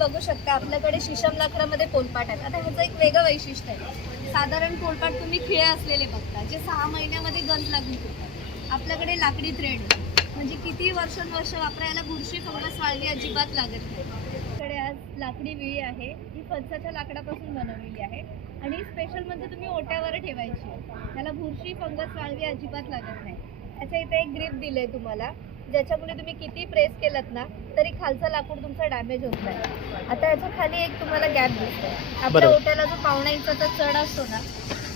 बघू शकता आपल्याकडे शिशम लाकडामध्ये पोलपाट आहेत. आता ह्याचं एक वेगळं वैशिष्ट्य आहे. साधारण पोलपाट तुम्ही खिळे असलेले बघता जे सहा महिन्यामध्ये गंज लागून होतात आपल्याकडे लाकडी थ्रेड म्हणजे किती वर्षानुवर्ष वापरायला बुरशी फंगस वाळवी अजिबात लागत नाही. आपल्याकडे आज लाकडी विळी आहे. ही फणसाच्या लाकडापासून बनवलेली आहे. आणि स्पेशल म्हणजे तुम्ही ओट्यावर ठेवायची. आहे. त्याला बुरशी फंगस वाळवी अजिबात लागत नाही. याच्या इथे एक ग्रीप दिले तुम्हाला. ज्याच्यामुळे तुम्ही किती प्रेस केलात ना तरी खालचं लाकूड तुमचा डॅमेज होत नाही. आता याच्या खाली एक तुम्हाला गॅप दिसतोय. आपल्या बरोबर. ओट्याला जो पावणा इंचाचा चढ असतो ना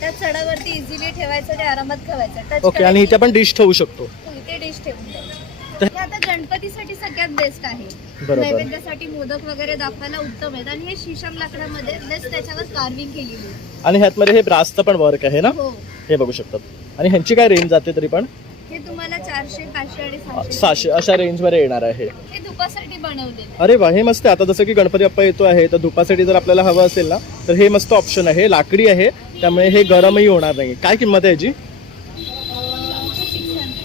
त्या चढावरती इझिली ठेवायचं आणि आरामात ठेवायचं टच ओके आणि इथे आपण डिश ठेवू शकतो. इथे डिश ठेवून द्यायची. तर- हे आता गणपतीसाठी सगळ्यात बेस्ट आहे. बरोबर. नैवेद्यासाठी मोदक वगैरे दाखवायला उत्तम आहेत. आणि हे शिशम लाकडामध्ये बेस्ट त्याच्यावर कार्विंग केलेली आहे. आणि ह्यातमध्ये हे ब्रासचं पण वर्क आहे ना? हो. हे बघू शकतात. आणि ह्यांची काय रेंज जाते तरी पण? हे तुम्हाला चारशे पाचशे आणि सहाशे. सहाशे अशा रेंजमध्ये येणार आहे. हे धुपासाठी बनवलेले अरे वा हे मस्त आहे. आता जसं की गणपती बाप्पा येतो आहे तर धुपासाठी जर आपल्याला हवं असेल ना तर हे मस्त ऑप्शन आहे. लाकडी आहे त्यामुळे हे गरमही होणार नाही. काय किंमत आहे याची?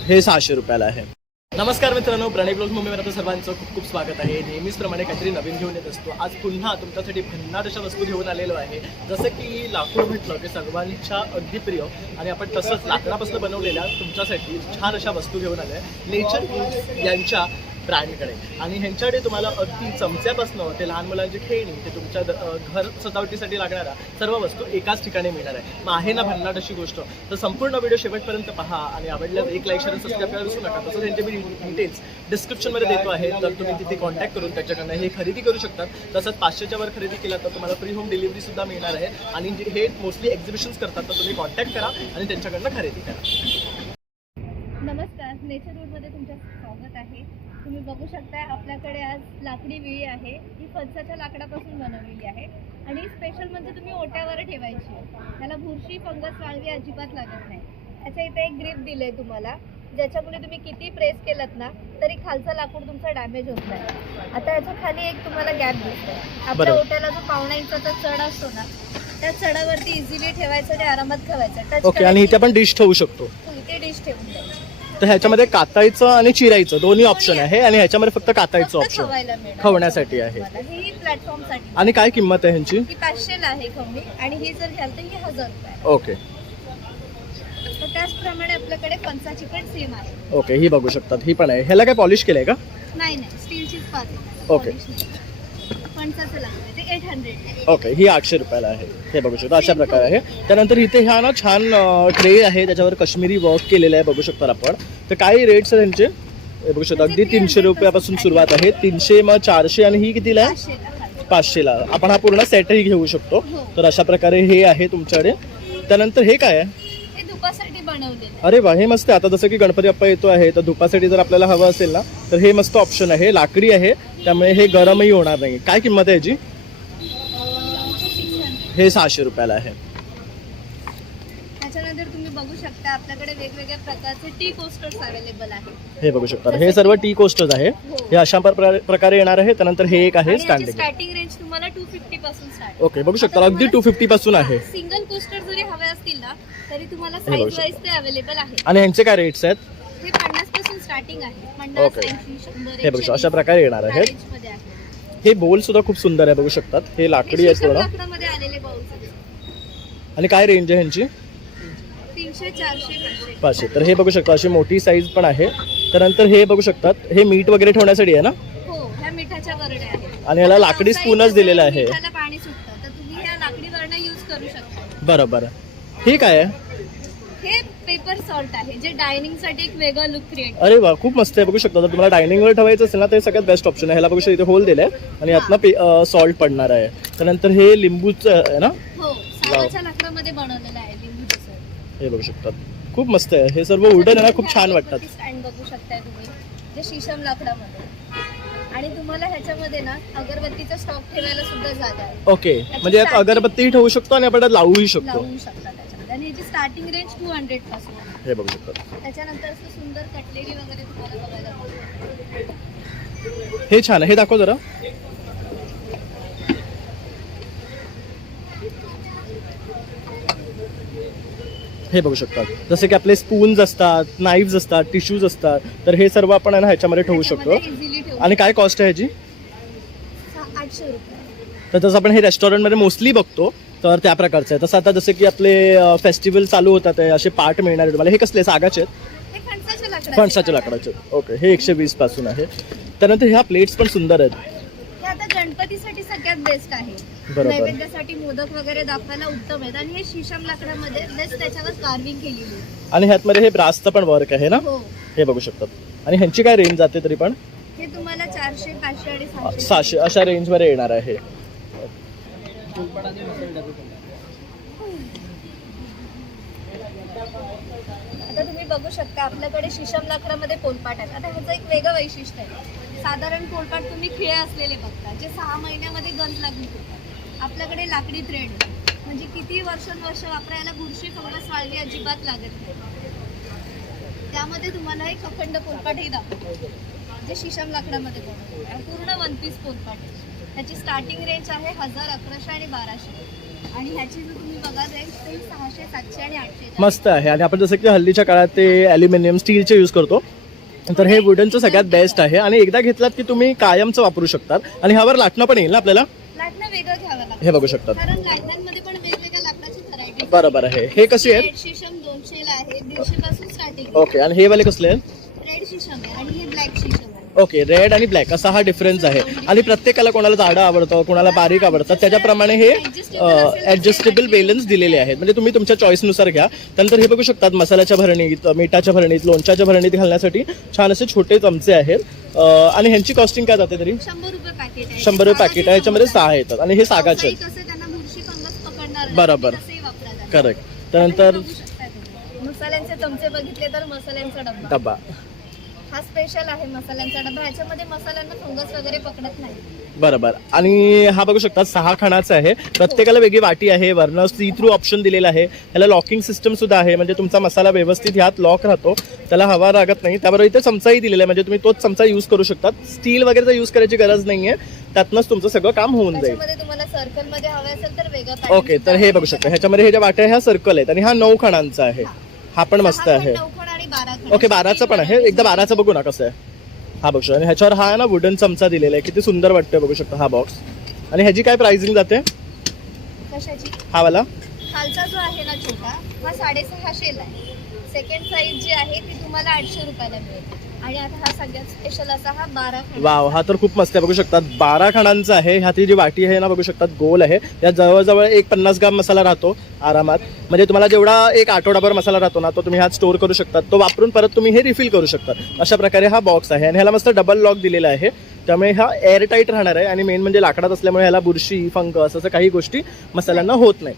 हे सहाशे रुपयाला आहे. नमस्कार मित्रांनो प्रणय ब्लॉग मुंबईवर आपलं सर्वांचं खूप खूप स्वागत आहे. नेहमीचप्रमाणे काहीतरी नवीन घेऊन येत असतो. आज पुन्हा तुमच्यासाठी भन्नाट अशा वस्तू घेऊन आलेलो आहे. जसं की लाकूड म्हटलं की सर्वांच्या अगदी प्रिय. आणि आपण तसंच लाकडापासून बनवलेल्या तुमच्यासाठी छान अशा वस्तू घेऊन आल्या. नेचर यांच्या ब्रँडकडे आणि ह्यांच्याकडे तुम्हाला अगदी चमच्यापासून ते लहान मुलांची खेळणी ते तुमच्या घर सजावटीसाठी लागणाऱ्या सर्व वस्तू एकाच ठिकाणी मिळणार आहे. मग आहे ना भन्नाट अशी गोष्ट. तर संपूर्ण व्हिडिओ शेवटपर्यंत पहा आणि आवडल्यास एक लाईक शेअर सबस्क्राईब करायला विसरू नका. तसंच त्यांचे मी डिटेल्स डिस्क्रिप्शनमध्ये देतो आहे. तर तुम्ही तिथे कॉन्टॅक्ट करून त्याच्याकडनं हे खरेदी करू शकतात तसंच पाचशेच्या वर खरेदी केला तर तुम्हाला फ्री होम डिलिव्हरी सुद्धा मिळणार आहे. आणि जे हे मोस्टली एक्झिबिशन्स करतात तर तुम्ही कॉन्टॅक्ट करा आणि त्यांच्याकडनं खरेदी करा नमस्कार नेचर रोडमध्ये तुमचं स्वागत आहे तुम्ही बघू शकता आपल्याकडे आज लाकडी विळी आहे. ही फणसाच्या लाकडापासून बनवलेली आहे. आणि स्पेशल म्हणजे तुम्ही ओट्यावर ठेवायची. त्याला बुरशी फंगस वाळवी अजिबात लागत नाही. याच्या इथे एक ग्रीप दिले तुम्हाला. ज्याच्यामुळे तुम्ही किती प्रेस केलात ना तरी खालचं लाकूड तुमचं डॅमेज होत नाही. आता याच्या खाली एक तुम्हाला गॅप दिसतोय. आपल्या. ओट्याला जो पावणा इंचाचा चढ असतो ना त्या चढावरती इझिली ठेवायचं आणि आरामात ठेवायचं. आणि इथे आपण डिश ठेवू शकतो. इथे डिश ठेवून द्यायची. तर ह्याच्यामध्ये कातायचं आणि चिरायचं दोन्ही ऑप्शन आहे आणि ह्याच्यामध्ये फक्त कातायचं ऑप्शन. खवण्यासाठी आहे. आणि काय किंमत आहे ह्यांची? ही पाचशेला आहे खवणी आणि ही जर घ्याल तर ही हजार रुपये आहे. ओके. त्याचप्रमाणे आपल्याकडे फणसाची पण सेम आहे. ओके ही बघू शकतात. ही पण आहे. ह्याला काय पॉलिश केलंय का? नाही नाही. स्टीलचीच पाच Okay. फणसाचं लागतं एट हंड्रेड. ओके ही आठशे रुपयाला आहे. हे बघू शकता अशा प्रकारे आहे. त्यानंतर इथे ह्या ना छान ट्रे आहे त्याच्यावर काश्मीरी वर्क केलेलं आहे बघू शकता आपण. तर काय रेट्स आहेत त्यांचे हे बघू शकता अगदी तीनशे रुपयापासून सुरुवात आहे. तीनशे मग चारशे आणि ही कितीला आहे? पाचशेला आपण हा पूर्ण सेटही घेऊ शकतो. हो. तर अशा प्रकारे हे आहे तुमच्याकडे. त्यानंतर हे काय आहे? अरे वा हे मस्त आहे. आता जसं की गणपती बाप्पा येतो आहे तर धुपासाठी जर आपल्याला हवं असेल ना तर हे मस्त ऑप्शन आहे. लाकडी आहे. त्यामुळे हे गरमही होणार नाही. काय किंमत आहे याची? आहे हे सहाशे रुपयाला आहे. त्याच्यानंतर तुम्ही बघू शकता आपल्याकडे वेगवेगळ्या प्रकारचे टी कोस्टर्स अवेलेबल आहेत. हे बघू शकता. हे सर्व टी कोस्टर्स आहे. हे. अशा प्रकारे प्रकारे येणार आहे. त्यानंतर हे एक आहे स्टँडिंग स्टार्टिंग रेंज तुम्हाला टू फिफ्टी पासून स्टार्ट ओके बघू शकता. अगदी टू फिफ्टी पासून आहे. सिंगल कोस्टर जरी हवे असतील ना तरी तुम्हाला हे ते अवेलेबल आहे आणि ह्यांचे काय रेट्स आहेत? हे पन्नासपासून स्टार्टिंग आहे. शंभर हे बघू शकता. अशा प्रकारे येणार आहेत. हे बोल सुद्धा खूप सुंदर आहे. बघू शकतात. हे लाकडी हे आहे शिशम थोडं लाकडामध्ये आलेले बाउल्स आणि काय रेंज आहे ह्यांची? तीनशे चारशे पाचशे. पाचशे. तर हे बघू शकता अशी मोठी साईज पण आहे. त्यानंतर हे बघू शकतात हे मीठ वगैरे ठेवण्यासाठी आहे ना? हो ह्या मिठाच्या वरड्या आहेत. आणि याला लाकडी स्पूनच दिलेलं आहे. मिठाला पाणी सुटतं. तर तुम्ही ह्या लाकडी वरड्या यूज करू शकता. बरोबर हे काय आहे? हे पेपर सॉल्ट आहे जे डायनिंगसाठी एक वेगळं लुक क्रिएट अरे वा खूप मस्त आहे. बगू शकता जर तुम्हाला डायनिंगवर ठेवायचं असेल ना ते सगळ्यात बेस्ट ऑप्शन आहे. ह्याला बघू शकता इथे होल दिलाय. आणि यातनं सॉल्ट पडणार आहे. त्यानंतर हे लिंबूचं आहे ना? हो. लाकडामध्ये बनवलेलं आहे हे बघू शकतात. खूप मस्त आहे. हे सर्व वुडन आहे ना खूप छान वाटतात. स्टँड बघू शकताय तुम्ही. जे शिशम लाकडामध्ये. आणि तुम्हाला ह्याच्यामध्ये ना अगरबत्तीचा स्टॉक ठेवायला सुद्धा जागा आहे. ओके म्हणजे यात अगरबत्ती ठेवू शकतो आणि आपण यात लावूही शकतो. लावू शकता त्याच्यामध्ये. आणि याची स्टार्टिंग रेंज टू हंड्रेडपासून आहे. हे बघू शकतात त्याच्यानंतर असं सुंदर कटलेली वगैरे तुम्हाला बघायला मिळेल. हे छान आहे. हे दाखव जरा. हे बघू शकतात. जसे की आपले स्पून्स असतात नाईव्स असतात टिश्यूज असतात तर हे सर्व आपण आहे ना ह्याच्यामध्ये ठेवू शकतो. आणि काय कॉस्ट आहे ह्याची? तर तसं आपण हे रेस्टॉरंटमध्ये मोस्टली बघतो तर त्या प्रकारचं आहे. तसं आता जसं की आपले फेस्टिवल चालू होतात आहे, असे पार्ट मिळणार आहेत तुम्हाला. हे कसले? सागाचे आहेत? फणसाच्या लाकडाचे. ओके हे एकशे वीसपासून आहे. त्यानंतर ह्या प्लेट्स पण सुंदर आहेत. गणपतीसाठी सगळ्यात बेस्ट आहे. बरोबर. नैवेद्यासाठी मोदक वगैरे दाखवायला उत्तम आहेत. आणि हे शिशम लाकडामध्ये बेस्ट त्याच्यावर कार्विंग केलेली आहे. आणि ह्यातमध्ये हे ब्रासचं पण वर्क आहे ना? हो. हे बघू शकतात. आणि ह्यांची काय रेंज जाते तरी पण? हे तुम्हाला चारशे पाचशे आणि सहाशे सहाशे अशा रेंजमध्ये येणार आहे आता तुम्ही बघू शकता आपल्याकडे शिशम लाकडामध्ये पोलपाट आहेत. आता ह्याचं एक वेगळं वैशिष्ट्य आहे. साधारण पोलपाट तुम्ही खिळे असलेले बघता जे सहा महिन्यामध्ये गंज लागून होतात आपल्याकडे लाकडी थ्रेड म्हणजे किती वर्षानुवर्ष वापरायला बुरशी फंगस वाळवी अजिबात लागत नाही. त्यामध्ये तुम्हाला एक अखंड पोलपाटही दाखवतो. जे शिशम लाकडामध्ये बनवतो. आणि पूर्ण वन पीस पोलपाट आहे. त्याची स्टार्टिंग रेंज आहे हजार अकराशे आणि बाराशे. आणि ह्याची जर तुम्ही बघा रेंज ते सहाशे सातशे आणि आठशे. मस्त आहे. आणि आपण जसं की हल्लीच्या काळात ते ॲल्युमिनियम स्टीलचे यूज करतो. तर हे वुडनचं सगळ्यात बेस्ट आहे. आणि एकदा घेतलात की तुम्ही कायमचं वापरू शकतात. आणि ह्यावर लाटणं पण येईल ना आपल्याला? हे बघू शकतात. बरोबर आहे हे कसे आहेत? ओके आणि हे वाले कसले आहेत रेड शिशम आहे आणि हे ब्लॅक शिशम आहे ओके रेड आणि ब्लॅक असा हा डिफरन्स आहे. आणि प्रत्येकाला कोणाला जाडं आवडतं कोणाला बारीक आवडतं त्याच्याप्रमाणे हे ऍडजस्टेबल बेलन्स दिलेले आहेत. म्हणजे तुम्ही तुमच्या चॉईसनुसार घ्या. त्यानंतर हे बघू शकतात मसाल्याच्या भरणीत मिठाच्या भरणीत लोणच्याच्या भरणीत घालण्यासाठी छान असे छोटे चमचे आहेत. आणि ह्यांची कॉस्टिंग काय जाते तरी? शंभर रुपये पॅकेट आहे. शंभर रुपये पॅकेट आहे. याच्यामध्ये सहा येतात. आणि हे सागाचे. बरोबर. करेक्ट त्यानंतर. मसाल्यांचे चमचे बघितले तर मसाल्यांचा डब्बा. डबा हा स्पेशल आहे मसाल्यांचा डब्बा ह्याच्यामध्ये मसाल्यांना फंगस वगैरे पकडत नाही. बरोबर. आणि हा बघू शकता सहा खाणाचा आहे. प्रत्येकाला वेगळी वाटी आहे. वरनं सी थ्रू ऑप्शन दिलेला आहे. त्याला लॉकिंग सिस्टम सुद्धा आहे. म्हणजे तुमचा मसाला व्यवस्थित ह्यात लॉक राहतो. त्याला हवा लागत नाही. त्याबरोबर इथे चमचाही दिलेला आहे. म्हणजे तुम्ही तोच चमचा यूज करू शकतात. स्टील वगैरेचा यूज करायची गरज नाहीये. त्यातनंच तुमचं सगळं काम होऊन जाईल. त्याच्यामध्ये तुम्हाला सर्कलमध्ये हवे असेल तर वेगळं pattern ओके तर हे आहे. बघू शकता. ह्याच्यामध्ये हे ज्या वाट्या ह्या सर्कल आहेत. आणि हा नऊ खणांचा आहे. हा. पण मस्त आहे. बारा. ओके बाराचं पण आहे. एकदा बाराचं बघू ना कसं आहे. हा बघू शकता. आणि ह्याच्यावर हा ना वुडन चमचा दिलेला आहे. किती सुंदर वाटतोय बघू शकता हा बॉक्स आणि ह्याची काय प्राइसिंग जाते? कशाची? हा वाला? खालचा जो आहे ना छोटा हा साडेसहाशेला आहे. सेकंड साईज जी आहे ती तुम्हाला आठशे रुपयाला मिळेल आणि आता हा सगळ्यात स्पेशल असा हा बारा वाव हा तर खूप मस्त आहे. बघू शकतात बारा खाणांचा आहे. ह्यातली जी वाटी आहे ना बघू शकतात गोल आहे. या जवळजवळ एक पन्नास ग्राम मसाला राहतो आरामात. म्हणजे तुम्हाला जेवढा एक आठवडाभर मसाला राहतो ना तो तुम्ही ह्यात स्टोअर करू शकतात. तो वापरून परत तुम्ही हे रिफिल करू शकतात. अशा प्रकारे हा बॉक्स आहे. आणि ह्याला मस्त डबल लॉक दिलेला आहे. त्यामुळे हा एअरटाईट राहणार आहे. आणि मेन म्हणजे लाकडात असल्यामुळे ह्याला बुरशी फंक असं काही गोष्टी मसाल्यांना होत नाही.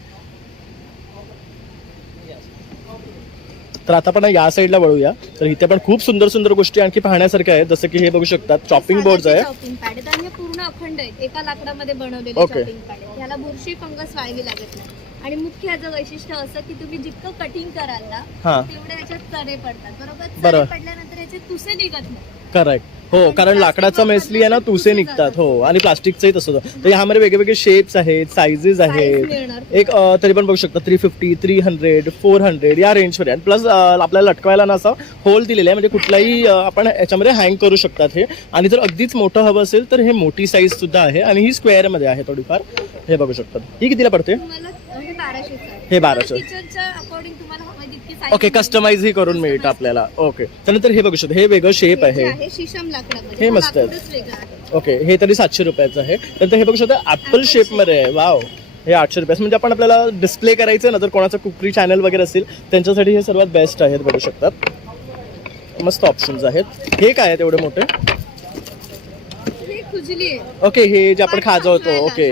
तर आता आपण या साईडला वळूया. तर इथे पण खूप सुंदर सुंदर गोष्टी आणखी पाहण्यासारख्या आहेत. जसं की हे बघू शकतात चॉपिंग बोर्ड आहे चॉपिंग पॅड आहेत आणि हे पूर्ण अखंड आहेत. एका लाकडामध्ये बनवलेले Okay. चॉपिंग पॅड आहेत. ह्याला बुरशी फंगस वाळवी लागत नाही. आणि मुख्य याचं वैशिष्ट्य असं की तुम्ही जितकं कटिंग कराल ना हा. तेवढे याच्यात तरे पडतात. बरोबर? बरोबर. तरे पडल्यानंतर याचे तुसे निघत नाही. करेक्ट हो कारण लाकडाचं मेसली आहे ना तुसे निघतात हो. आणि प्लास्टिकचंही तसं तर ह्यामध्ये वेगवेगळे शेप्स आहेत सायझेस आहेत. एक तरी पण बघू शकता three fifty three hundred four hundred या रेंजमध्ये आणि प्लस आपल्याला लटकवायला ना असं होल दिलेलं आहे म्हणजे कुठलाही आपण याच्यामध्ये हँग करू शकतात हे. आणि जर अगदीच मोठं हवं असेल तर हे मोठी साईज सुद्धा आहे. आणि ही स्क्वेअरमध्ये आहे थोडीफार. हे बघू शकतात ही कितीला पडते? हे बाराशेच आहे हे 1200. किचनच्या अकॉर्डिंग तुम्हाला हवं तितकी size ओके. कस्टमाइज ही करून मिळतं आपल्याला. ओके त्यानंतर हे बघू शकतो. हे वेगळं शेप आहे. आहे शिशम लाकडामध्ये हे हा मस्त आहे. लाकूडच वेगळं आहे. ओके हे तरी सातशे रुपयाचं आहे. नंतर हे बघू शकता ऍपल Apple शेपमध्ये आहे. वाव हे आठशे रुपये. म्हणजे आपण आपल्याला डिस्प्ले करायचं ना जर कोणाचं कुकरी चॅनल वगैरे असेल त्यांच्यासाठी हे सर्वात बेस्ट आहेत बघू शकतात. मस्त ऑप्शन्स आहेत. हे काय आहेत एवढे मोठे? हे खुजली आहे. ओके हे जे आपण खाजवतो. ओके.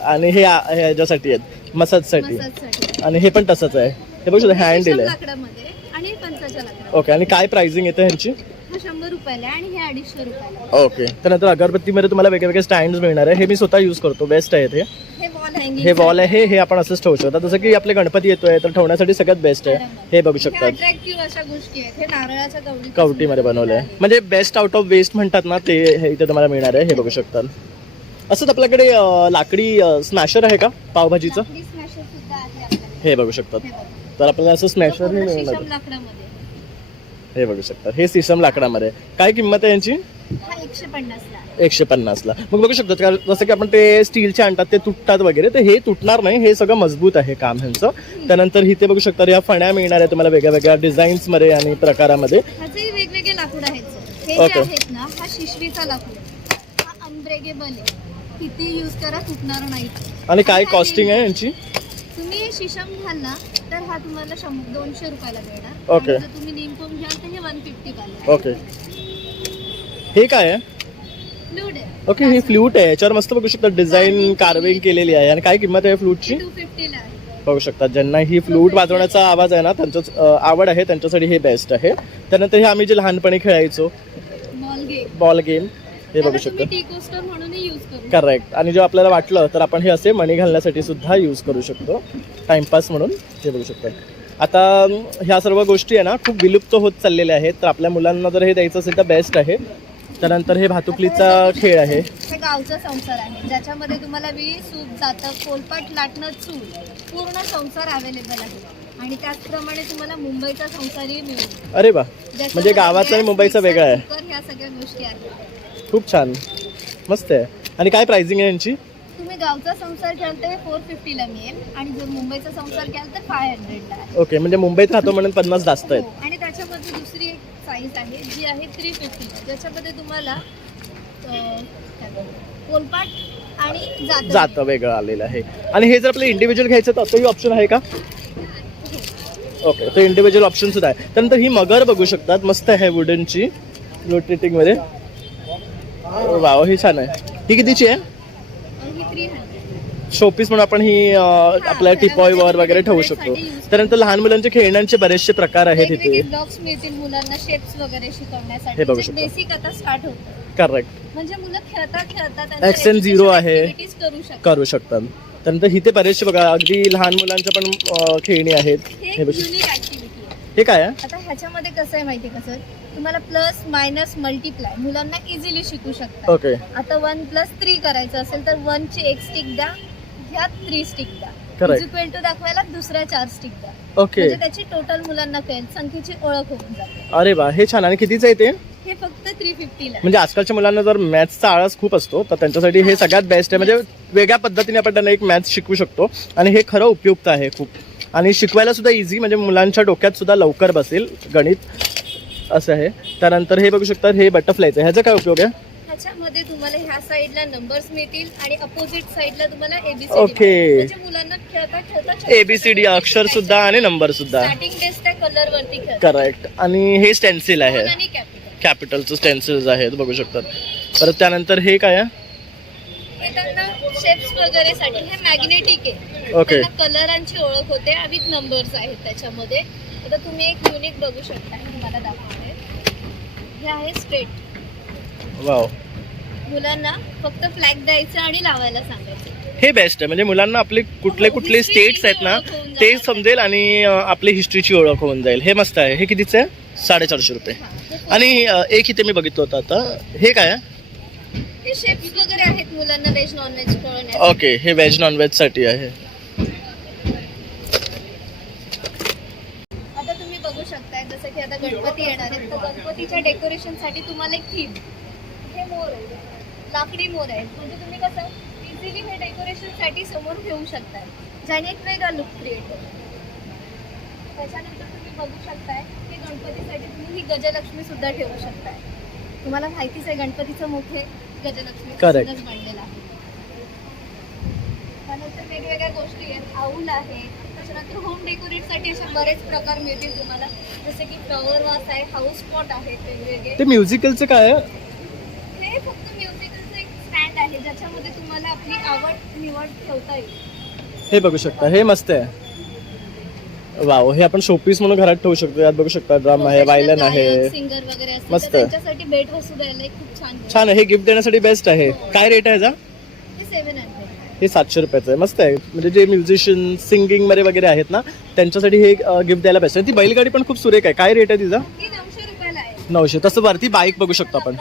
आणि हे आ- हे ह्याच्यासाठी आहेत. मसाजसाठी. मसाजसाठी. आणि हे पण तसंच आहे. हे बघू शकता हँड शिशम दिलंय. लाकडामध्ये आणि पंचाच्या लाकडामध्ये. ओके आणि काय प्राइसिंग येते ह्यांची? हा शंभर रुपयाला आहे आणि हे अडीचशे रुपयाला आहे. ओके त्यानंतर अगरबत्तीमध्ये तुम्हाला वेगवेगळे स्टँड मिळणार आहे. हे मी स्वतः यूज करतो बेस्ट आहे ते. हे वॉल हँगिंग हे वॉल आहे हे आपण असंच ठेवू शकतो. जसं की आपले गणपती येतोय तर ठेवण्यासाठी सगळ्यात बेस्ट आहे. हे बघू शकतात. अट्रॅक्टिव्ह अशा गोष्टी आहेत. हे नारळाच्या कवडी कवटीमध्ये बनवलं आहे. म्हणजे बेस्ट आउट ऑफ वेस्ट म्हणतात ना ते हे इथे तुम्हाला मिळणार आहे. हे बघू शकतात. असंच आपल्याकडे अं, लाकडी स्मॅशर आहे का? पावभाजीचं? आहे हे बघू शकतात. तर आपल्याला असं स्मॅशर पूर्ण मिळणार. लाकडामध्ये. हे बघू शकता. हे सिसम लाकडामध्ये. काय किंमत आहे यांची? हा एकशे पन्नासला एकशे पन्नासला मग बघू शकतो का जसं की आपण ते स्टीलचे आणतात ते तुटतात वगैरे तर हे तुटणार नाही हे सगळं मजबूत आहे काम ह्यांचं. त्यानंतर इथे बघू शकता या फण्या मिळणार आहे तुम्हाला वेगळ्या वेगळ्या डिझाईन्समध्ये आणि प्रकारामध्ये. ह्याचे वेगवेगळे लाकूड आहेत sir. हे Okay. जे आहेत ना हा शिशवीचा लाकूड. हा अनब्रेकेबल आहे. किती यूज करा तुटणार नाही. आणि काय कॉस्टिंग आहे यांची? तुम्ही शिशम घ्याल ना तर हा तुम्हाला दोनशे रुपयाला मिळणार. Okay. आणि जर तुम्ही निमकोम घ्याल तर हे वन फिफ्टी ओके. हे काय आहे? फ्लूड आहे. ओके ही फ्लूट आहे. याच्यावर मस्त बघू शकता डिझाईन कार्विंग केलेली आहे. आणि काय किंमत आहे फ्लूटची? टू फिफ्टीला आहे. बघू शकता. ज्यांना ही फ्लूट वाजवण्याचा आवाज आहे ना त्यांचं अं, आवड आहे त्यांच्यासाठी हे बेस्ट आहे. त्यानंतर हे आम्ही जे लहानपणी खेळायचो बॉल गेम बॉल गेम हे बघू शकता. टी कोस्टर म्हणूनही यूज करू करेक्ट आणि जेव्हा आपल्याला वाटलं तर आपण हे असे मणी घालण्यासाठी सुद्धा यूज करू शकतो. टाइमपास म्हणून हे बघू शकतो आता ह्या सर्व गोष्टी आहे ना खूप विलुप्त होत चाललेल्या आहेत. तर आपल्या मुलांना जर हे द्यायचं असेल तर बेस्ट आहे. त्यानंतर हे भातुकलीचा खेळ आहे. हे गावचा संसार आहे. ज्याच्यामध्ये तुम्हाला विहीर सूप जातं कोलपाट लाटणं चूल पूर्ण संसार अवेलेबल आहे. आणि त्याचप्रमाणे तुम्हाला मुंबईचा संसारही मिळेल. अरे वा. म्हणजे गावाचा आणि मुंबईचा वेगळा आहे. ह्या सगळ्या गोष्टी आहेत. खूप छान. मस्त आहे. आणि काय प्राइसिंग आहे यांची? तुम्ही गावचा संसार घ्याल तर फोर फिफ्टीला मिळेल. आणि जर मुंबईचा संसार घ्याल तर फाय हंड्रेडला आहे ओके म्हणजे मुंबईत राहतो म्हणून पन्नास जास्त आहेत. हो, आणि त्याच्यामध्ये दुसरी एक साईज आहे जी आहे थ्री फिफ्टीला ज्याच्यामध्ये तुम्हाला अं, काय बोलतात, कोलपाट आणि जातं जातं वेगळं आलेलं आहे. आणि हे जर आपलं इंडिव्हिज्युअल घ्यायचं तर असंही ऑप्शन आहे का? ओके तर इंडिव्हिज्युअल ऑप्शन सुद्धा आहे. त्यानंतर ही मगर बघू शकतात. मस्त आहे वुडनची रोटेटिंगमध्ये. वाव ही छान आहे. ही कितीची आहे? शोपीस म्हणून आपण ही आपल्या टिपॉयवर वगैरे ठेवू शकतो. त्यानंतर लहान मुलांचे खेळण्यांचे बरेचसे प्रकार आहेत इथे. ब्लॉक्स मिळतील मुलांना शेप्स वगैरे शिकवण्यासाठी. हे बघू शकता. बेसिक आता स्टार्ट होतं. करेक्ट म्हणजे मुलं खेळता खेळता Accent zero आहे. करू शकतात. करू शकतात. त्यानंतर इथे बरेचसे बघा अगदी लहान मुलांच्या पण अं, खेळणी आहेत. हे हे एक बघू युनिक ऍक्टिव्हिटी आहे. हे काय आहे? आता ह्याच्यामध्ये कसं आहे माहिती का सर? तुम्हाला प्लस मायनस मल्टिप्लाय मुलांना इझिली शिकू शकतात ओके आता वन प्लस थ्री करायचं असेल तर वन ची एक स्टिक द्या. ह्या थ्री स्टिक द्या. Correct. इक्वल टू दाखवायला दुसऱ्या चार स्टिक द्या. ओके. म्हणजे त्याची टोटल मुलांना कळेल. संख्येची ओळख होऊन जाते. अरे वा हे छान. आणि कितीचं आहे ते? हे फक्त थ्री फिफ्टीला म्हणजे आजकालच्या मुलांना जर मॅथ्सचा आळस खूप असतो तर त्यांच्यासाठी हे सगळ्यात बेस्ट आहे. म्हणजे वेगळ्या पद्धतीने आपण त्यांना एक मॅथ्स शिकवू शकतो. आणि हे खरं उपयुक्त आहे खूप. आणि शिकवायला सुद्धा इझी म्हणजे मुलांच्या डोक्यात सुद्धा लवकर बसेल गणित. असं आहे. त्यानंतर हे बघू शकता हे बटरफ्लायचं ह्याचा काय उपयोग आहे? ह्याच्यामध्ये तुम्हाला ह्या साईडला नंबर्स मिळतील आणि अपोजिट साईडला तुम्हाला एबीसी. म्हणजे मुलांना खेळता खेळता एबीसीडी अक्षर सुद्धा आणि नंबर सुद्धा. स्टार्टिंग टेस्ट त्या कलर वरती खेळतात. करेक्ट आणि हे स्टेन्सिल आहे. आणि कॅपिटल कॅपिटलचं स्टेन्सिल्स आहेत बघू शकतात. परत त्यानंतर हे काय आहे? हे त्यांना शेप्स वगैरे साठी हे मॅग्नेटिक आहे. ओके त्यांना कलरांची ओळख होते विथ नंबर्स आहेत त्याच्यामध्ये. आता तुम्ही एक युनिक बघू शकता हे तुम्हाला दाखवते. हे आहे स्ट्रेट वाव मुलांना फक्त फ्लॅग द्यायचं आणि लावायला सांगायचं. हे बेस्ट आहे. म्हणजे मुलांना आपले कुठले हो, कुठले history स्टेट्स आहेत ना ओळख होऊन ते जाणार. समजेल आणि अं, आपली हिस्ट्रीची ओळख होऊन जाईल. हे मस्त आहे. हे कितीचं आहे? साडेचारशे रुपये. आणि अं, एक इथे मी बघितलं होतं आता. हे काय आहे? हे शेप्स वगैरे आहेत मुलांना व्हेज नॉन व्हेज कळण्यासाठी ओके हे व्हेज नॉन व्हेजसाठी आहे. आता तुम्ही बघू शकताय जसं की आता गणपती येणार आहेत तर गणपतीच्या डेकोरेशनसाठी तुम्हाला एक थीम हे मोर आहे. लाकडी मोर आहेत. म्हणजे तुम्ही कसं इझिली हे डेकोरेशनसाठी समोर घेऊ शकताय. ज्याने एक वेगळा लुक क्रिएट होतो. त्याच्यानंतर तुम्ही बघू शकताय की गणपतीसाठी तुम्ही ही गजलक्ष्मी सुद्धा ठेवू शकताय. तुम्हाला माहितीच आहे गणपतीचं हे गजलक्ष्मी. बनलेलं आहे. त्यानंतर वेगवेगळ्या गोष्टी आहेत. आऊल आहे. त्याच्यानंतर होम डेकोरेटसाठी असे बरेच प्रकार मिळतील तुम्हाला. जसे की फ्लॉवर वास आहे हाऊस पॉट आहेत वेगवेगळे. ते म्युझिकलचं काय आहे हे फक्त म्युझिकलचं एक स्टँड आहे ज्याच्यामध्ये तुम्हाला आपली आवड निवड ठेवता येईल. हे बघू शकता हे मस्त आहे. वाव हे आपण शोपीस म्हणून घरात ठेवू शकतो यात बघू शकता ड्रम आहे वायलन आहे. सिंगर वगैरे असतील मस्त. तर त्यांच्यासाठी भेट वस्तू द्यायला एक खूप छान आहे. छान आहे हे गिफ्ट देण्यासाठी बेस्ट आहे. काय रेट आहे ह्याचा? हे सेव्हन हंड्रेड हे सातशे रुपयाचं आहे मस्त आहे. म्हणजे जे म्युझिशियन सिंगिंगमध्ये वगैरे आहेत ना त्यांच्यासाठी हे गिफ्ट द्यायला बेस्ट आहे. ती बैलगाडी पण खूप सुरेख आहे. काय रेट आहे तिचा? ही नऊशे रुपयाला आहे. नऊशे. तसं वरती बाईक बघू शकतो आपण.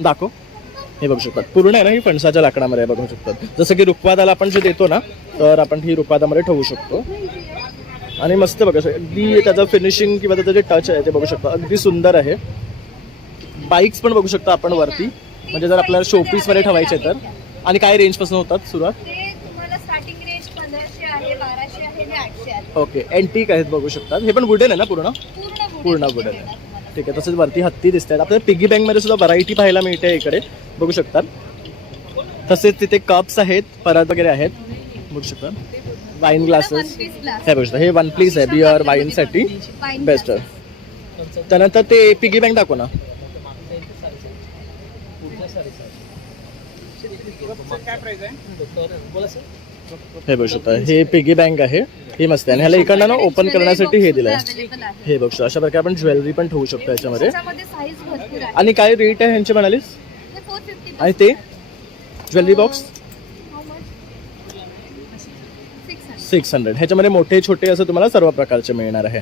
दाखव. हे बघू शकतात. पूर्ण आहे ना ही फणसाच्या लाकडामध्ये आहे बघू शकतात. जसं की रुखवादाला आपण जे देतो ना तर आपण ही रुखवादामध्ये ठेवू शकतो. आणि मस्त बघा अगदी त्याचं फिनिशिंग किंवा त्याचं जे टच आहे ते बघू शकतो. अगदी सुंदर आहे. बाईक्स पण बघू शकता आपण वरती. म्हणजे जर आपल्याला शोपीसमध्ये ठेवायचे तर. आणि काय रेंजपासून होतात सुरुवात? ओके अँटिक आहेत बघू शकतात. हे पण वुडन आहे ना पूर्ण? पूर्ण वुडन आहे. ठीक आहे तसेच वरती हत्ती दिसत आहेत आपल्याला पिगी बँकमध्ये सुद्धा व्हरायटी पाहायला मिळते इकडे. बघू शकतात तसेच तिथे कप्स आहेत परत वगैरे आहेत. बघू शकता. Wine glasses. हे बघू शकता. हे वन प्लीज आहे बिअर वाईनसाठी बेस्ट त्यानंतर ते पिगी बँक दाखव ना. हे बघू शकता. हे पिगी बँक आहे. हे मस्त आहे. आणि ह्याला इकडनं ना ओपन करण्यासाठी हे दिलंय. आहे. हे बघू शकता अशा प्रकारे आपण ज्वेलरी पण ठेवू शकतो याच्यामध्ये. त्याच्यामध्ये साईज भरपूर आहे. आणि काय रेट आहे ह्यांची म्हणालीस? हे 450 आणि ते? Jewellery box How much? 600. Six hundred ह्याच्यामध्ये मोठे छोटे असं तुम्हाला सर्व प्रकारचे मिळणार आहे.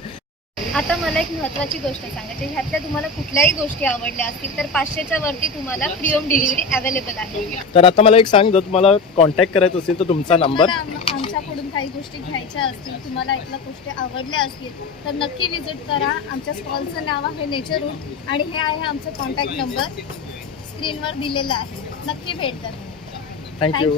आता मला एक महत्वाची गोष्ट सांगायची ह्यातल्या तुम्हाला कुठल्याही गोष्टी आवडल्या असतील तर पाचशेच्या वरती तुम्हाला फ्री होम डिलिव्हरी अवेलेबल आहे. तर आता मला एक सांग जर तुम्हाला कॉन्टॅक्ट करायचं असेल तर तुमचा नंबर आम- आमच्याकडून काही गोष्टी घ्यायच्या असतील तुम्हाला इथल्या गोष्टी आवडल्या असतील तर नक्की विजिट करा. आमच्या स्टॉलचं नाव आहे नेचर रूट आणि हे आहे आमचं कॉन्टॅक्ट नंबर स्क्रीनवर दिलेलं आहे. नक्की भेट द्या थँक्यू